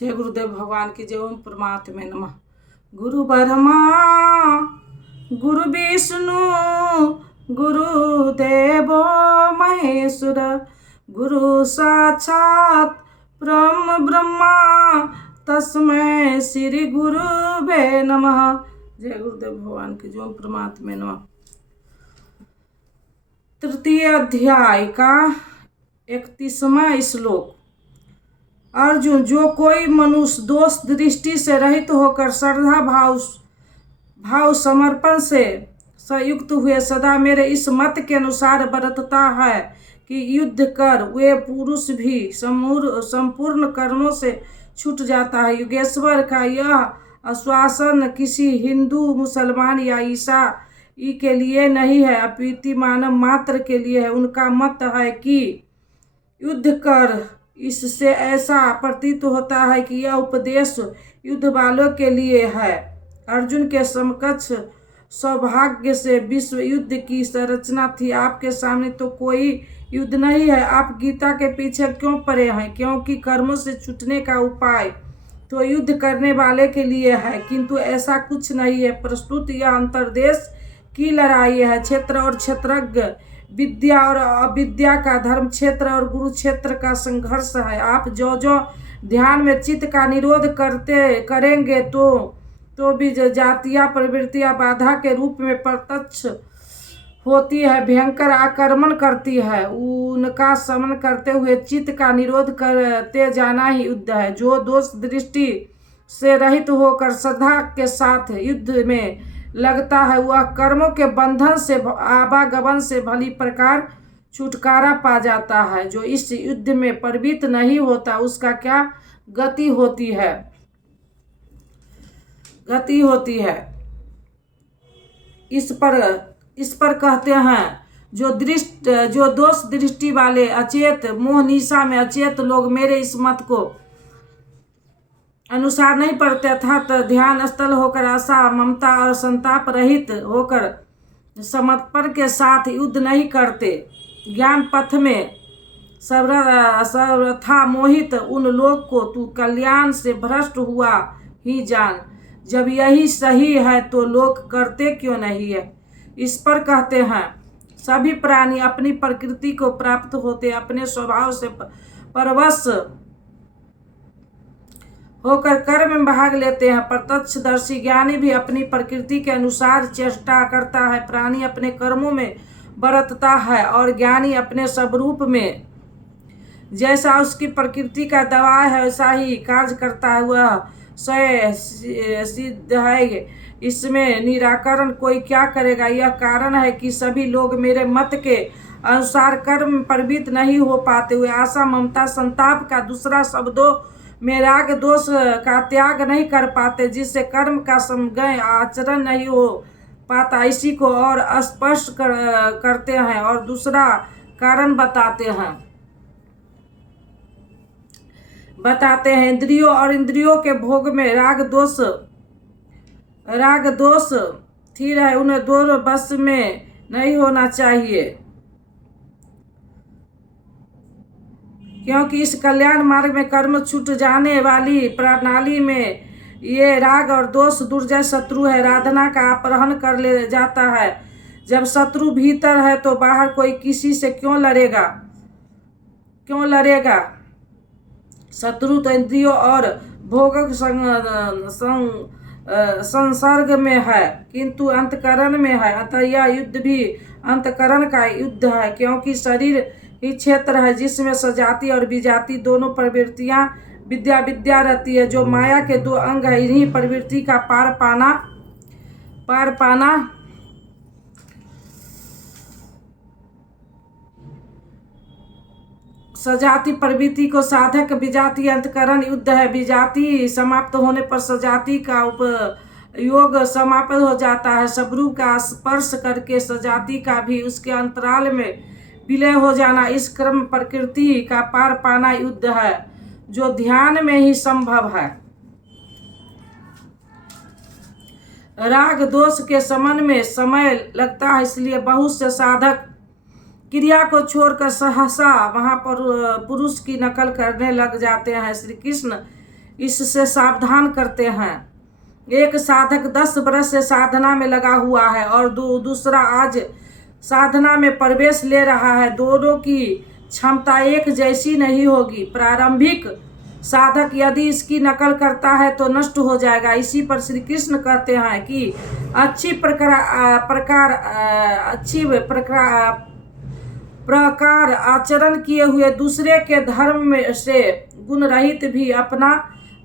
जय गुरुदेव भगवान की जय। ओम परमात्मे नमः। गुरु ब्रह्मा गुरु विष्णु गुरुदेवो महेश्वर गुरु साक्षात परम ब्रह्मा तस्मै श्री गुरुवे नमः। जय गुरुदेव भगवान की जय। ओम परमात्मे नमः। तृतीय अध्याय का 31वां श्लोक। अर्जुन, जो कोई मनुष्य दोष दृष्टि से रहित होकर श्रद्धा भाव समर्पण से संयुक्त हुए सदा मेरे इस मत के अनुसार बरतता है कि युद्ध कर वे पुरुष भी संपूर्ण कर्मों से छूट जाता है। युगेश्वर का यह आश्वासन किसी हिंदू, मुसलमान या ईसाई के लिए नहीं है, अपितु मानव मात्र के लिए है। उनका मत है कि युद्ध कर। इससे ऐसा प्रतीत होता है कि यह उपदेश युद्ध वालों के लिए है। अर्जुन के समकक्ष सौभाग्य से विश्व युद्ध की संरचना थी। आपके सामने तो कोई युद्ध नहीं है, आप गीता के पीछे क्यों पड़े हैं? क्योंकि कर्मों से छूटने का उपाय तो युद्ध करने वाले के लिए है, किंतु ऐसा कुछ नहीं है। प्रस्तुत यह अंतर्देश की लड़ाई है, क्षेत्र और क्षेत्रज्ञ, विद्या और अविद्या का, धर्म क्षेत्र और गुरु क्षेत्र का संघर्ष है। आप जो ध्यान में चित्त का निरोध करेंगे तो भी जातियां प्रवृत्तियां बाधा के रूप में प्रत्यक्ष होती है, भयंकर आक्रमण करती है। उनका शमन करते हुए चित्त का निरोध करते जाना ही युद्ध है। जो दोष दृष्टि से रहित होकर श्रद्धा के साथ युद्ध में लगता है वह कर्मों के बंधन से, आवागमन से भली प्रकार छुटकारा पा जाता है। जो इस युद्ध में प्रवृत्त नहीं होता उसका क्या गति होती है। इस पर कहते हैं जो दोष दृष्टि वाले अचेत मोह निशा में अचेत लोग मेरे इस मत को अनुसार नहीं पढ़ते अर्थात ध्यान स्थल होकर आशा, ममता और संताप रहित होकर समर्पण के साथ युद्ध नहीं करते, ज्ञान पथ में सर्वथा मोहित उन लोग को तू कल्याण से भ्रष्ट हुआ ही जान। जब यही सही है तो लोग करते क्यों नहीं है? इस पर कहते हैं सभी प्राणी अपनी प्रकृति को प्राप्त होते अपने स्वभाव से परवश होकर कर्म में भाग लेते हैं। प्रत्यक्षदर्शी ज्ञानी भी अपनी प्रकृति के अनुसार चेष्टा करता है। प्राणी अपने कर्मों में बरतता है और ज्ञानी अपने स्वरूप में जैसा उसकी प्रकृति का दबाव है वैसा ही कार्य करता है। वह स्वयं सिद्ध है, इसमें निराकरण कोई क्या करेगा? यह कारण है कि सभी लोग मेरे मत के अनुसार कर्म में प्रवृत्त नहीं हो पाते हुए आशा, ममता, संताप का दूसरा शब्दों में राग दोष का त्याग नहीं कर पाते, जिससे कर्म का समग्र आचरण नहीं हो पाता। इसी को और स्पष्ट करते हैं और दूसरा कारण बताते हैं। इंद्रियों और इंद्रियों के भोग में राग दोष स्थिर है, उन्हें दोनों बस में नहीं होना चाहिए, क्योंकि इस कल्याण मार्ग में कर्म छूट जाने वाली प्रणाली में ये राग और दोष दुर्जय शत्रु है, राधना का अपहरण कर ले जाता है। जब शत्रु भीतर है तो बाहर कोई किसी से क्यों लड़ेगा? शत्रु तो इंद्रियों और भोगक संसर्ग में है, किंतु अंतकरण में है। अतः यह युद्ध भी अंतकरण का युद्ध है, क्योंकि शरीर ही क्षेत्र है जिसमें सजाति और विजाति दोनों प्रवृत्तियां विद्या रहती है। जो माया के दो अंग है, इन्हीं प्रवृत्ति का पार पाना सजाति प्रवृत्ति को साधक विजाति अंतकरण युद्ध है। विजाति समाप्त होने पर सजाति का उपयोग समाप्त हो जाता है। स्वरूप का स्पर्श करके सजाति का भी उसके अंतराल में विलय हो जाना, इस क्रम प्रकृति का पार पाना युद्ध है, जो ध्यान में ही संभव है। राग दोष के शमन में समय लगता है, इसलिए बहुत से साधक क्रिया को छोड़कर सहसा वहां पर पुरुष की नकल करने लग जाते हैं। श्री कृष्ण इससे सावधान करते हैं। एक साधक 10 वर्ष से साधना में लगा हुआ है और दूसरा आज साधना में प्रवेश ले रहा है। दोनों की क्षमता एक जैसी नहीं होगी। प्रारंभिक साधक यदि इसकी नकल करता है तो नष्ट हो जाएगा। इसी पर श्री कृष्ण कहते हैं कि अच्छी प्रकार आचरण किए हुए दूसरे के धर्म में से गुण रहित भी अपना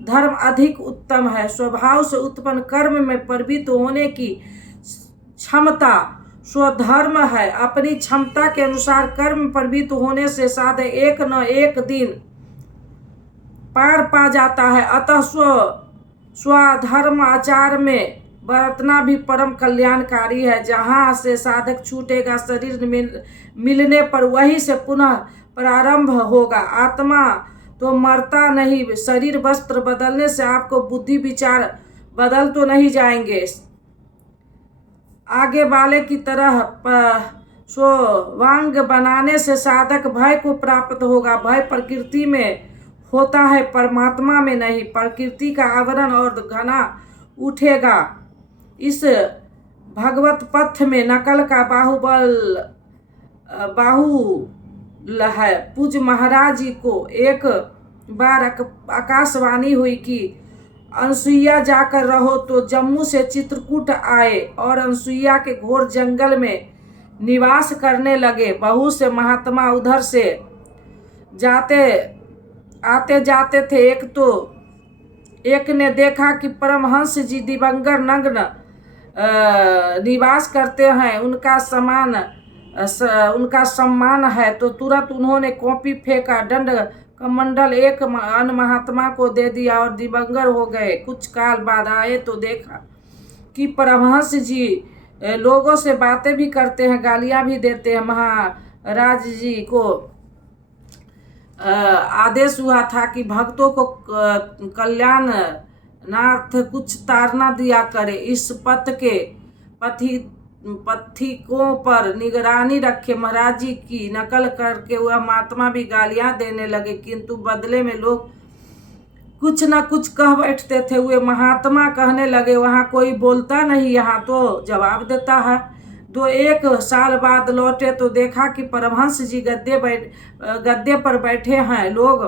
धर्म अधिक उत्तम है। स्वभाव से उत्पन्न कर्म में प्रवृत्त होने की क्षमता स्वधर्म है। अपनी क्षमता के अनुसार कर्म प्रवृत्त होने से साधक एक न एक दिन पार पा जाता है। अतः स्वधर्म आचार में बरतना भी परम कल्याणकारी है। जहाँ से साधक छूटेगा शरीर मिलने पर वहीं से पुनः प्रारंभ होगा। आत्मा तो मरता नहीं। शरीर वस्त्र बदलने से आपको बुद्धि विचार बदल तो नहीं जाएंगे। आगे वाले की तरह स्वांग बनाने से साधक भय को प्राप्त होगा। भय प्रकृति में होता है, परमात्मा में नहीं। प्रकृति का आवरण और घना उठेगा। इस भगवत पथ में नकल का बाहुल है। पूज्य महाराज जी को एक बार आकाशवाणी हुई कि अनसुईया जाकर रहो तो जम्मू से चित्रकूट आए और अनसुईया के घोर जंगल में निवास करने लगे। बहुत से महात्मा उधर से आते जाते थे। एक ने देखा कि परमहंस जी दिवंगर नग्न निवास करते हैं, उनका सम्मान है, तो तुरंत उन्होंने कॉपी फेंका, दंड कमंडल एक अन्य महात्मा को दे दिया और दिवंगर हो गए। कुछ काल बाद आए तो देखा कि परमहंस जी लोगों से बातें भी करते हैं, गालियां भी देते हैं। महाराज जी को आदेश हुआ था कि भक्तों को कल्याणार्थ कुछ ताड़ना दिया करे। इस पथ के पथिकों पर निगरानी रखे। महाराज जी की नकल करके वह महात्मा भी गालियां देने लगे, किंतु बदले में लोग कुछ न कुछ कह बैठते थे। वे महात्मा कहने लगे, वहाँ कोई बोलता नहीं, यहाँ तो जवाब देता है। 1 साल बाद लौटे तो देखा कि परमहंस जी गद्दे पर बैठे हैं, लोग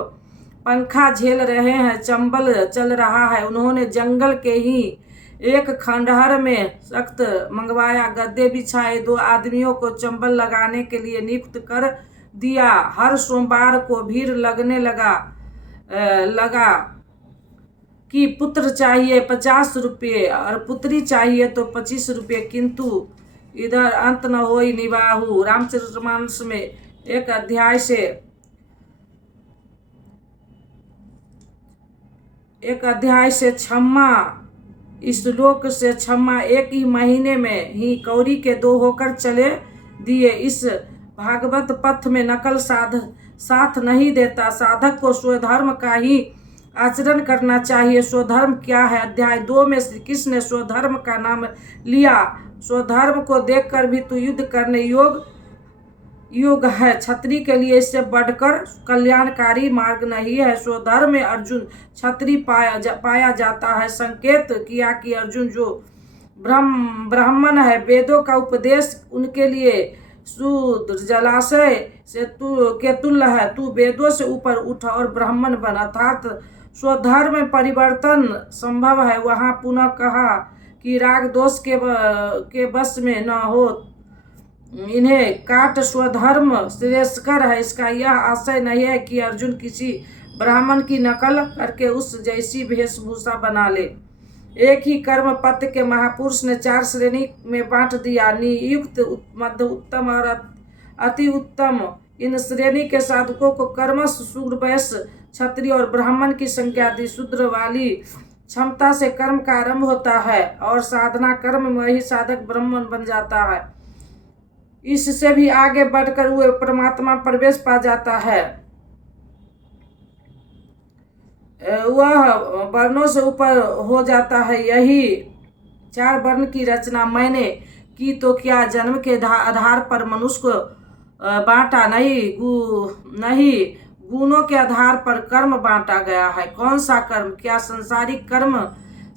पंखा झेल रहे हैं, चंबल चल रहा है। उन्होंने जंगल के ही एक खंडहर में सख्त मंगवाया, गद्दे बिछाए, 2 आदमियों को चंबल लगाने के लिए नियुक्त कर दिया। हर सोमवार को भीड़ लगने लगा कि पुत्र चाहिए 50 रुपये और पुत्री चाहिए तो 25 रुपये, किंतु इधर अंत न होई निबाहु। रामचरितमानस में एक अध्याय से क्षमा, इस श्लोक से क्षमा 1 ही महीने में ही कौड़ी के 2 होकर चले दिए। इस भागवत पथ में नकल साथ नहीं देता। साधक को स्वधर्म का ही आचरण करना चाहिए। स्वधर्म क्या है? अध्याय 2 में श्री कृष्ण ने स्वधर्म का नाम लिया। स्वधर्म को देखकर भी तू युद्ध करने योग है। क्षत्रिय के लिए इससे बढ़कर कल्याणकारी मार्ग नहीं है। स्वधर्म में अर्जुन क्षत्रिय पाया जाता है। संकेत किया कि अर्जुन जो ब्राह्मण है, वेदों का उपदेश उनके लिए शूद्र जलाशय से के तुल्य है। तू वेदों से ऊपर उठ और ब्राह्मण बन। अर्थात स्वधर्म में परिवर्तन संभव है। वहाँ पुनः कहा कि राग दोष के बस में न हो, इन्हें काट। स्वधर्म श्रेयस्कर है। इसका यह आशय नहीं है कि अर्जुन किसी ब्राह्मण की नकल करके उस जैसी वेशभूषा बना ले। एक ही कर्म पथ के महापुरुष ने 4 श्रेणी में बांट दिया, नियुक्त, मध्य उत्तम और अति उत्तम। इन श्रेणी के साधकों को कर्मश, शूद्र, वैश्य, क्षत्रिय और ब्राह्मण की संज्ञा दी। शूद्र वाली क्षमता से कर्म का आरंभ होता है और साधना कर्म में ही साधक ब्राह्मण बन जाता है। इससे भी आगे बढ़कर वह परमात्मा प्रवेश पा जाता है। वह वर्णों से ऊपर हो जाता है। यही 4 वर्ण की रचना मैंने की तो क्या जन्म के आधार पर मनुष्य को बांटा नहीं। गुणों के आधार पर कर्म बांटा गया है। कौन सा कर्म? क्या संसारिक कर्म?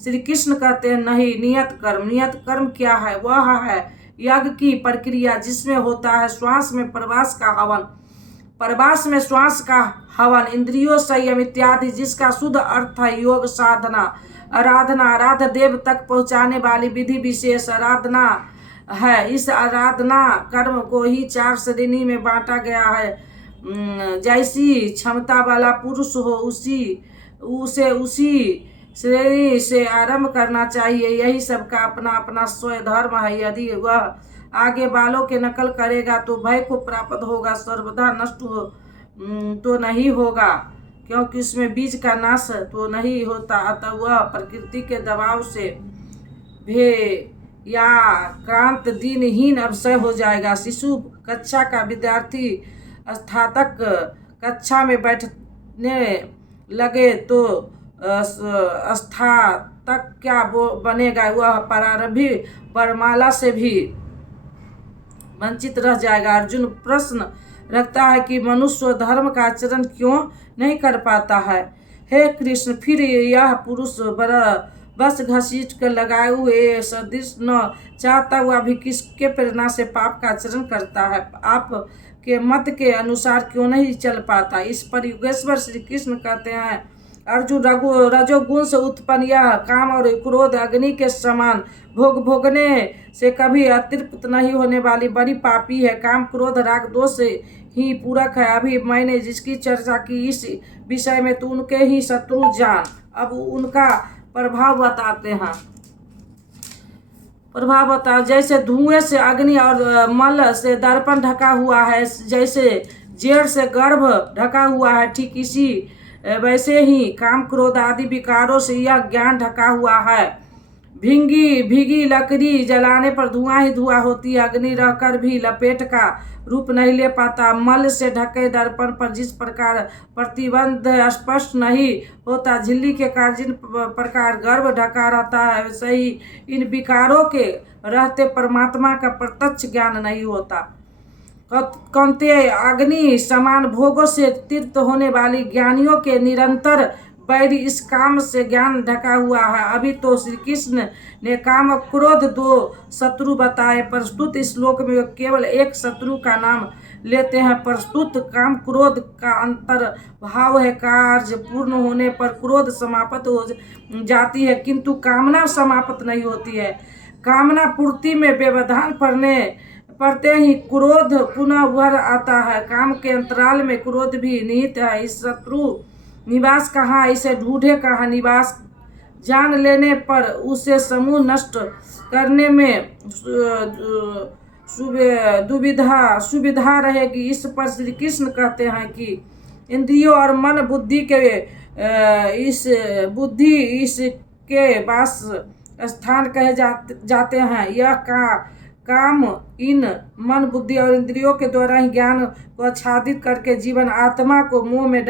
श्री कृष्ण कहते हैं नहीं, नियत कर्म। नियत कर्म क्या है? वह है यज्ञ की प्रक्रिया जिसमें होता है श्वास में प्रवास का हवन, प्रवास में श्वास का हवन, इंद्रियों संयम इत्यादि, जिसका शुद्ध अर्थ है योग साधना, आराधना, आराध्य देव तक पहुँचाने वाली विधि विशेष आराधना है। इस आराधना कर्म को ही 4 श्रेणी में बांटा गया है। जैसी क्षमता वाला पुरुष हो उसे उसी श्रेणी से आरंभ करना चाहिए। यही सबका अपना अपना स्वधर्म है। यदि वह आगे बालों के नकल करेगा तो भय को प्राप्त होगा, सर्वदा नष्ट हो तो नहीं होगा, क्योंकि उसमें बीज का नाश तो नहीं होता। अतः वह प्रकृति के दबाव से भे या क्रांत दीनहीन अवश्य हो जाएगा। शिशु कक्षा का विद्यार्थी स्नातक कक्षा में बैठने लगे तो स्नातक क्या बनेगा? वह प्रारंभिक वरमाला से भी वंचित रह जाएगा। अर्जुन प्रश्न रखता है कि मनुष्य धर्म का आचरण क्यों नहीं कर पाता है? हे कृष्ण, फिर यह पुरुष बस घसीट कर लगाए हुए सदृश न चाहता हुआ भी किसके प्रेरणा से पाप का आचरण करता है? आप के मत के अनुसार क्यों नहीं चल पाता? इस पर योगेश्वर श्री कृष्ण कहते हैं, अर्जुन, रजोगुण से उत्पन्न यह काम और क्रोध अग्नि के समान भोगने से कभी अतृप्त नहीं होने वाली बड़ी पापी है। काम, क्रोध, राग, दोष से ही पूरक है। अभी मैंने जिसकी चर्चा की इस विषय में तो उनके ही शत्रु जान। अब उनका प्रभाव बताते हैं। प्रभाव बताओ। जैसे धुएं से अग्नि और मल से दर्पण ढका हुआ है, जैसे जेड़ से गर्भ ढका हुआ है, ठीक इसी वैसे ही काम, क्रोध आदि विकारों से यह ज्ञान ढका हुआ है। भीगी लकड़ी जलाने पर धुआं ही धुआं होती है, अग्नि रहकर भी लपेट का रूप नहीं ले पाता। मल से ढके दर्पण पर जिस प्रकार प्रतिबंध स्पष्ट नहीं होता, झिल्ली के कारण जिन प्रकार गर्भ ढका रहता है, वैसे ही इन विकारों के रहते परमात्मा का प्रत्यक्ष ज्ञान नहीं होता। कौन्तेय, अग्नि समान भोगों से तीर्थ होने वाली ज्ञानियों के निरंतर बैरी इस काम से ज्ञान ढका हुआ है। अभी तो श्री कृष्ण ने काम और क्रोध 2 शत्रु बताए। प्रस्तुत श्लोक में केवल एक शत्रु का नाम लेते हैं। प्रस्तुत काम क्रोध का अंतर भाव है। कार्य पूर्ण होने पर क्रोध समाप्त हो जाती है, किंतु कामना समाप्त नहीं होती है। कामना पूर्ति में व्यवधान पड़ते ही क्रोध पुनः उभर आता है। काम के अंतराल में क्रोध भी निहित है। इस शत्रु निवास कहाँ, इसे ढूंढे कहाँ निवास? जान लेने पर उसे समूह नष्ट करने में सुविधा रहेगी। इस पर श्री कृष्ण कहते हैं कि इंद्रियों और मन बुद्धि इसके वास स्थान कहे जाते हैं। यह काम इन मन, बुद्धि और इंद्रियों के द्वारा ही ज्ञान को आच्छादित करके जीवन आत्मा को मोह में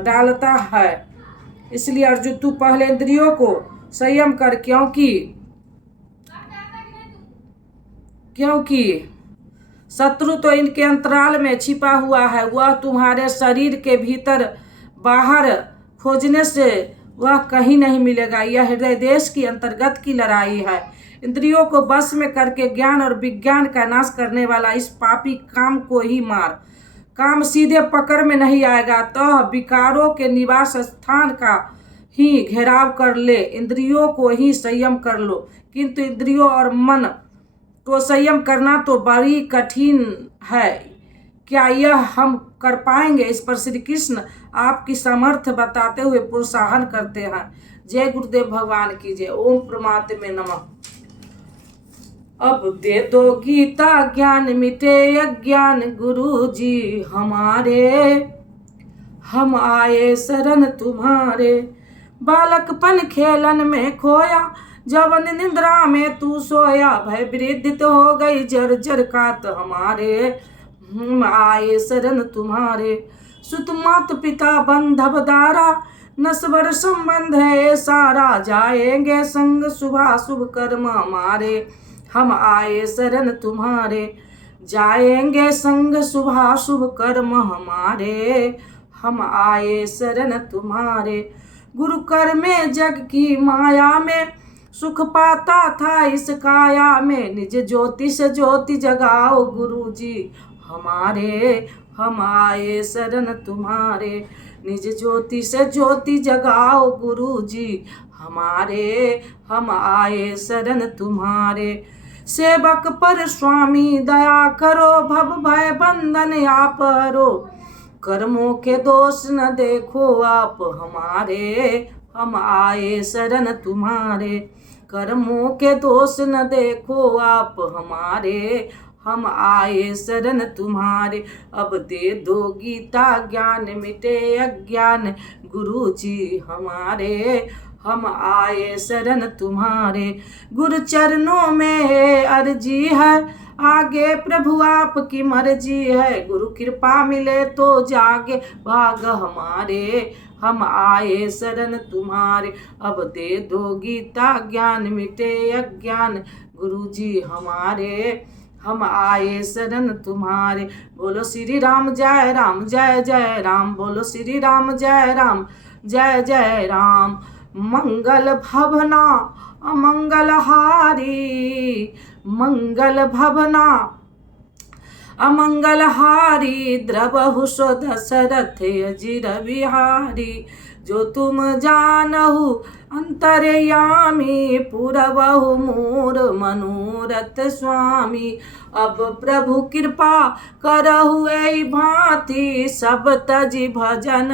डालता है। इसलिए अर्जुन, तू पहले इंद्रियों को संयम कर, क्योंकि शत्रु तो इनके अंतराल में छिपा हुआ है। वह तुम्हारे शरीर के भीतर बाहर खोजने से वह कहीं नहीं मिलेगा। यह हृदय देश की अंतर्गत की लड़ाई है। इंद्रियों को बस में करके ज्ञान और विज्ञान का नाश करने वाला इस पापी काम को ही मार। काम सीधे पकड़ में नहीं आएगा, तो विकारों के निवास स्थान का ही घेराव कर ले। इंद्रियों को ही संयम कर लो, किंतु इंद्रियों और मन को संयम करना तो बड़ी कठिन है। क्या यह हम कर पाएंगे? इस पर श्री कृष्ण आपकी सामर्थ्य बताते हुए प्रोत्साहन करते हैं। जय गुरुदेव भगवान की जय। ओम परमात्मे नमः। अब दे दो गीता ज्ञान, मिटे अज्ञान गुरु जी हमारे, हम आए शरण तुम्हारे। बालकपन खेलन में खोया, जवन निंद्रा में तू सोया। भय वृद्धित हो गई जर्जर कात हमारे, हम आए शरण तुम्हारे। सुत मात पिता बंधव दारा, नस्वर संबंध है सारा। जाएंगे संग शुभाशुभ कर्म हमारे, हम आए शरण तुम्हारे। जाएंगे संग शुभाशुभ कर्म हमारे, हम आए शरण तुम्हारे। गुरु कर में जग की माया में, सुख पाता था इस काया में। निज ज्योति से ज्योति जगाओ गुरु जी हमारे, हम आए शरण तुम्हारे। निज ज्योति से ज्योति जगाओ गुरु जी हमारे, हम आए शरण तुम्हारे। सेवक पर स्वामी दया करो, भव भय बंधन आप हरो। कर्मों के दोष न देखो आप हमारे, हम आए शरण तुम्हारे। कर्मों के दोष न देखो आप हमारे, हम आए शरण तुम्हारे। अब दे दो गीता ज्ञान मिटे अज्ञान गुरु जी हमारे, हम आए शरण तुम्हारे। गुरु चरणों में अर्जी है, आगे प्रभु आपकी मर्जी है। गुरु कृपा मिले तो जागे भाग हमारे, हम आए शरण तुम्हारे। अब दे दो गीता ज्ञान मिटे अज्ञान गुरु जी हमारे, हम आए शरण तुम्हारे। बोलो श्री राम जय राम जय जय राम, बोलो श्री राम जय राम जय जय राम। मंगल भवना अमंगल हारी, मंगल भवना अमंगल हारी। द्रवहु सो दशरथ अजिर बिहारी। जो तुम जानहु अंतर्यामी, पुरवहु मोर मनोरथ स्वामी। अब प्रभु कृपा करहु एहि भांति, सब तजी भजन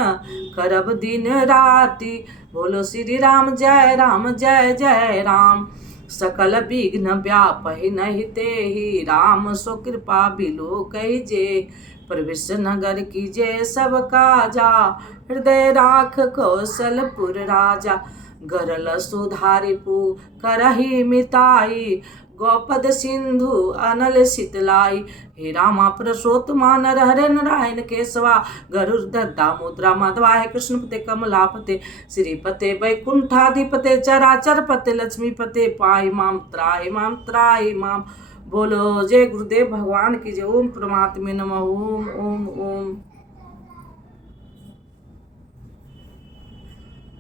करब दिन राति। बोलो श्री राम जय जय राम। सकल विघ्न व्यापहि नहीं तेहि, राम सो कृपा बिलो कहिजे। प्रवेश नगर कीजे सब काजा, हृदय राख कौशलपुर राजा। गरल सुधारिपु करहि मिताई, गौपद सिंधु अनल शीतलाई। हे रामा पुरुषोत्तमा नरहरे नारायण केशवा, गरुड़ दामोदरा माधवा। हे कृष्ण पते कमलापते, श्रीपते वैकुंठाधिपते, चराचर पते लक्ष्मीपते। पाहि माम त्राहि माम। बोलो जय गुरुदेव भगवान की जय। ओम परमात्मे नमः। ओम ओम ओम।